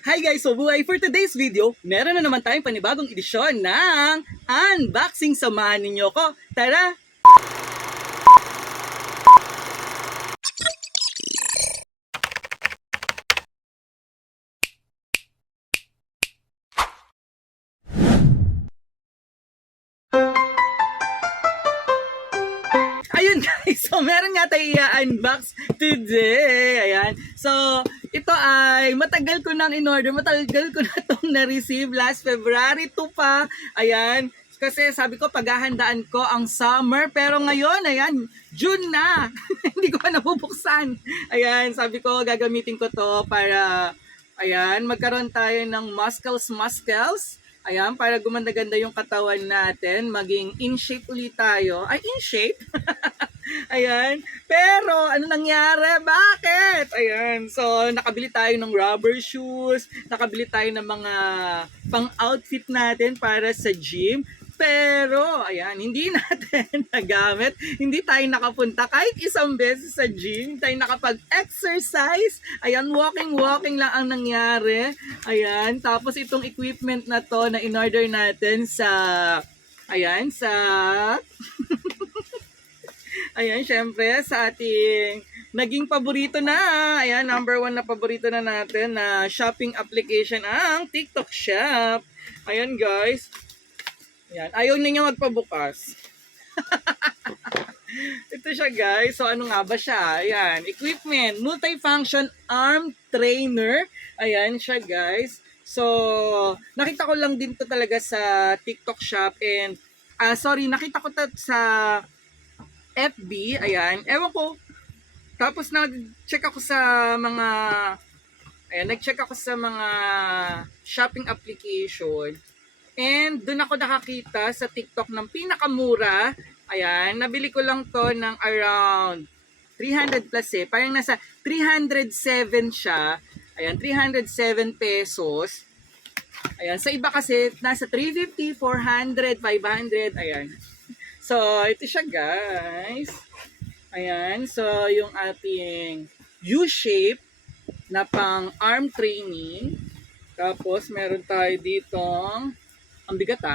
Hi guys! So buhay for today's video, meron na naman tayong panibagong edisyon ng unboxing. Samahan ninyo ko. Tara! Ayun guys, so meron nga tayo i-unbox today. Ayan. So, ito ay matagal ko nang in-order. Matagal ko na itong na-receive last February 2 pa. Ayan. Kasi sabi ko, paghahandaan ko ang summer. Pero ngayon, ayan, June na. Hindi ko pa nabubuksan. Ayan, sabi ko, gagamitin ko to para, ayan, magkaroon tayo ng muscles. Ayan, para gumanda-ganda yung katawan natin. Maging in shape ulit tayo. Ay, in shape? Ayan. Pero, ano nangyari? Bakit? Ayan. So, nakabili tayo ng rubber shoes. Nakabili tayo ng mga pang-outfit natin para sa gym. Pero, ayan, hindi natin nagamit. Hindi tayo nakapunta kahit isang beses sa gym. Hindi tayo nakapag-exercise. Ayan, walking lang ang nangyari. Ayan, tapos itong equipment na to na in-order natin sa, ayan, sa... Ayan, syempre, sa ating naging paborito na. Ayan, number 1 na paborito na natin na shopping application ang TikTok Shop. Ayan, guys. Ayan, ayaw niya magpabukas. Ito siya, guys. So, ano nga ba siya? Ayan, equipment, multifunction arm trainer. Ayan siya, guys. So, nakita ko lang din to talaga sa TikTok Shop and, nakita ko to sa FB, ayan, ewan ko. Tapos nag-check ako sa mga, ayan, nag-check ako sa mga shopping application. And doon ako nakakita sa TikTok ng pinakamura. Ayan, nabili ko lang to ng around 300 plus eh. Parang nasa 307 siya. Ayan, 307 pesos. Ayan, sa iba kasi nasa 350, 400, 500, ayan. So, ito siya guys. Ayan, so yung ating U-shape na pang arm training. Tapos meron tayo ditong, ang bigat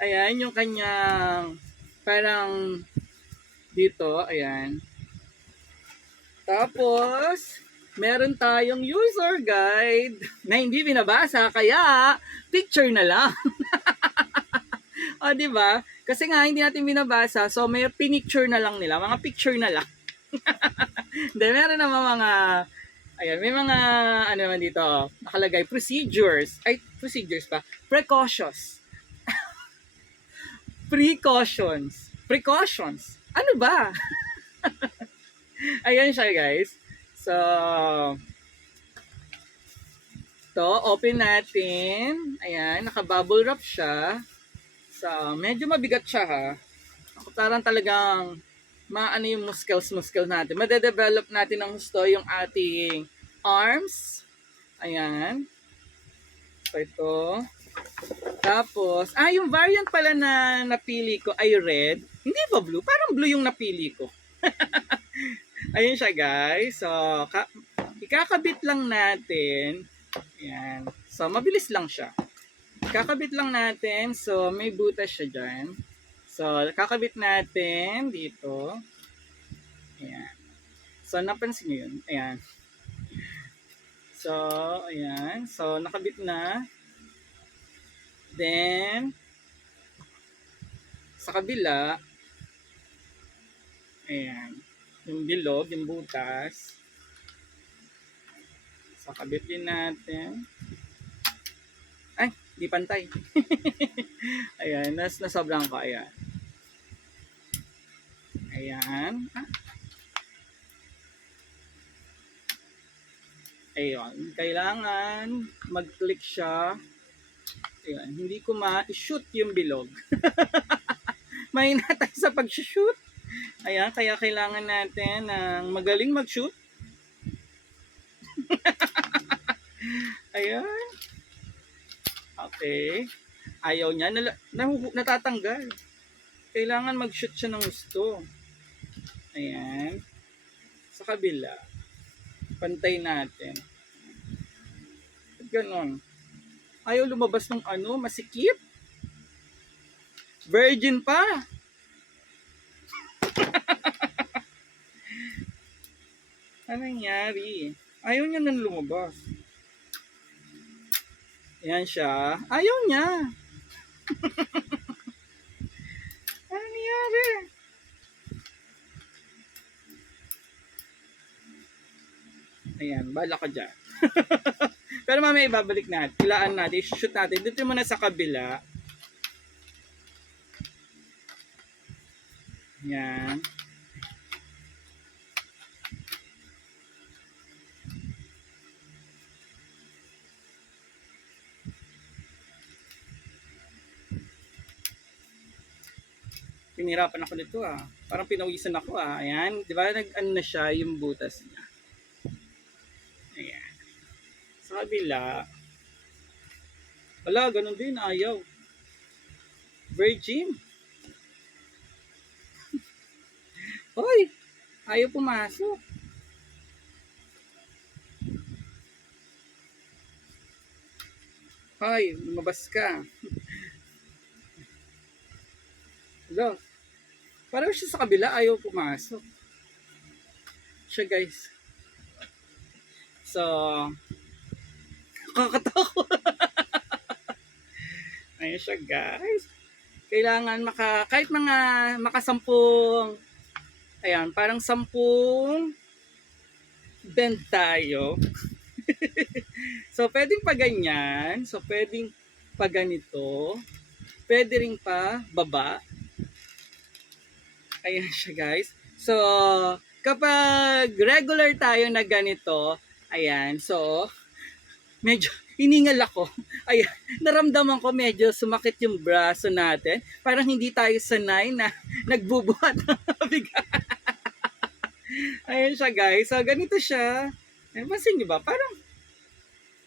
ayan, yung kanyang parang dito, ayan. Tapos, meron tayong user guide na hindi binabasa, kaya picture na lang. O, di ba? Kasi nga, hindi natin binabasa, so may pinicture na lang nila, mga picture na lang. Then, meron naman mga, ayan, may mga, ano naman dito, nakalagay, procedures pa, precautions, ano ba? Ayan siya, guys. So, to open natin, ayan, naka-bubble wrap siya. So, medyo mabigat siya ha. Parang talagang maano yung muscles natin. Madedevelop natin ng gusto yung ating arms. Ayan. So, ito. Tapos, yung variant pala na napili ko ay red. Hindi ba blue? Parang blue yung napili ko. Ayun siya guys. So, ikakabit lang natin. Ayan. So, mabilis lang siya. Kakabit lang natin. So, may butas siya dyan. So, kakabit natin dito. Ayan. So, napansin nyo yun. Ayan. So, ayan. So, nakabit na. Then, sa kabila, ayan. Yung bilog, yung butas. So, kabit din natin. Ay, di pantay. Ayan, nasobrang ko. Ayan. Ayan. Ayan. Kailangan mag-click siya. Ayan. Hindi ko ma-shoot yung bilog. Mahina tayo sa pag-shoot. Ayan. Kaya kailangan natin ng magaling mag-shoot. Ayan. Okay. Ayaw niya. Natatanggal. Kailangan mag-shoot siya ng gusto. Ayan. Sa kabila. Pantay natin. Ganon. Ayaw lumabas ng masikip. Virgin pa. Ano nangyari? Ayaw niya nang lumabas. Ayan siya. Ayaw niya. Ano nangyari? Ayan, bala ka dyan. Pero mamaya ibabalik natin. Ilaan natin, shoot natin. Dito muna sa kabila. Ayan. Pinirapan ako nito Parang pinawisan ako Ayan, di ba nag-ano na siya yung butas niya. Ayan. Sa kabila. Wala, ganun din, ayaw. Virgin. Hoy, ayaw pumasok. Hoy, lumabas ka. Hello. Parang siya sa kabila, ayaw pumasok. Siya guys. So, kakatakot. Ayun siya guys. Kailangan kahit mga makasampung, ayan, parang 10 bend tayo. So, pwedeng pa ganyan. So, pwedeng pa ganito. Pwede rin pa baba. Ayan siya guys. So, kapag regular tayo na ganito, ayan, so, medyo hiningal ako. Ayan, naramdaman ko medyo sumakit yung braso natin. Parang hindi tayo sanay na nagbubuhat ng bigat. Ayan siya guys. So, ganito siya. Ayan, pansin nyo ba?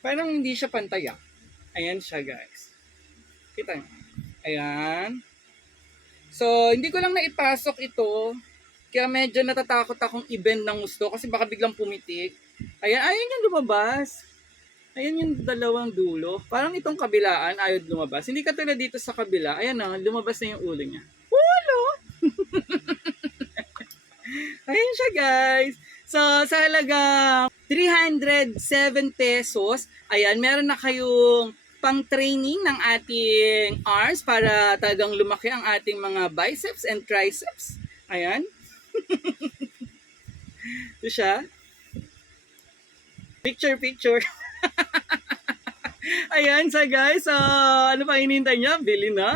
Parang hindi siya pantaya. Ayan siya guys. Kita nyo. Ayan. So, hindi ko lang naipasok ito. Kaya medyo natatakot akong i-bend ng gusto kasi baka biglang pumitik. Ayan, ayan yung lumabas. Ayan yung dalawang dulo. Parang itong kabilaan, ayaw lumabas. Hindi katulad dito sa kabila. Ayan na, lumabas na yung ulo niya. Ulo! Ayan siya guys. So, sa halagang 307 pesos, ayan, meron na kayong pang-training ng ating arms para talagang lumaki ang ating mga biceps and triceps. Ayan. Ito siya. Picture. Ayan sa guys. Ano pa hinihintay niya? Bili na.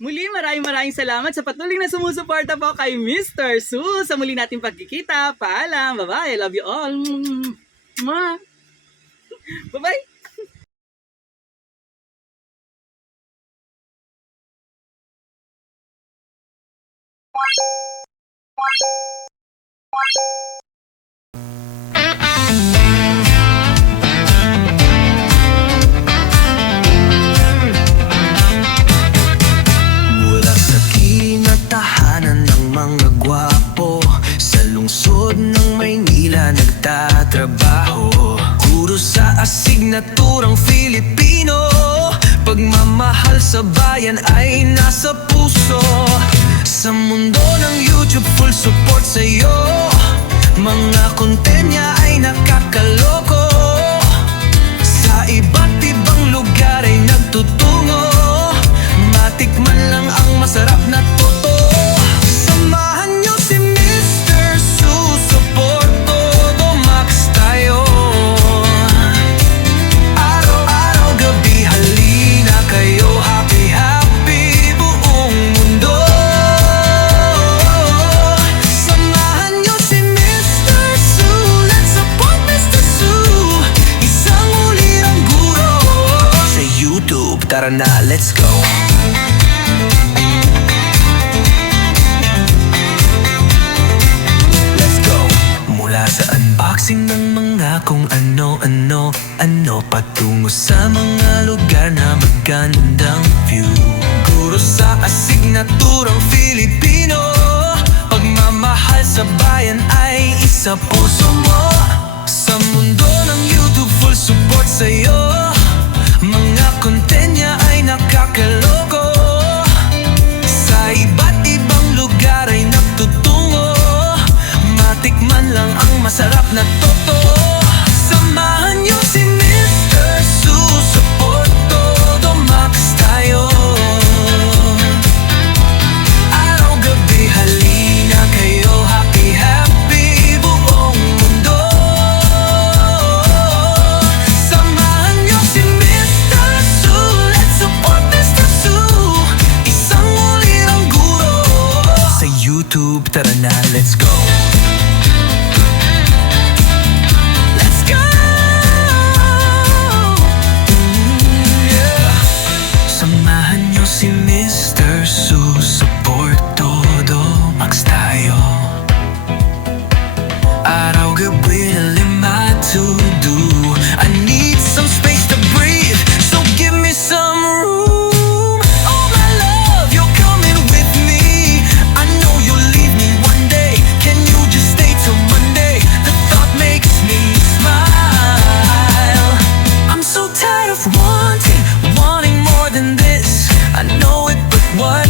Muli, maraming salamat sa patuloy na sumusuporta po kay Mr. Su. Sa muli nating pagkikita. Paalam. Bye-bye. I love you all. Bye-bye. Mula sa kinatahanan ng mga gwapo, sa lungsod ng Maynila nagtatrabaho. Guro sa asignaturang Filipino, pagmamahal sa bayan ay nasa puso. Sa mundo ng YouTube, full support sa'yo. Mga content niya ay nakakaloko. Sa iba't ibang lugar ay nagtutungo. Matikman lang ang masarap na totoo. Samahan niyo si Mr. Su, support todo max tayo. Araw-araw, gabi, halina kayo. Happy, happy buong mundo. Samahan niyo si Mr. Su, let's support Mr. Su. Isang ulirang guro sa YouTube, tara na, let's go. kung ano-ano patungo sa mga lugar na magandang view. Guro sa asignaturang Filipino, pagmamahal sa bayan ay isa puso mo. Sa mundo ng YouTube, full support sa'yo. Mga content niya ay nakakaloko. Sa iba't ibang lugar ay nagtutungo. Matikman lang ang masarap na totoo. Samahan niyo si Mr. Support todo max tayo. Araw-gabi halina kayo, happy happy buong mundo. Samahan niyo si Mr. Su, let's support Mr. Su. Isang ulirang guro sa YouTube, tara na, let's go. Let's go. Yeah. Samahan niyo si Mr. Su, support todo max tayo. Araw-gabi na lima to do. I need some space to breathe, so give me some room. Oh my love, you're coming with me. I know you'll leave me one day. Can you just stay till Monday? The thought makes me smile. I'm so tired of wanting more than this. I know it, but what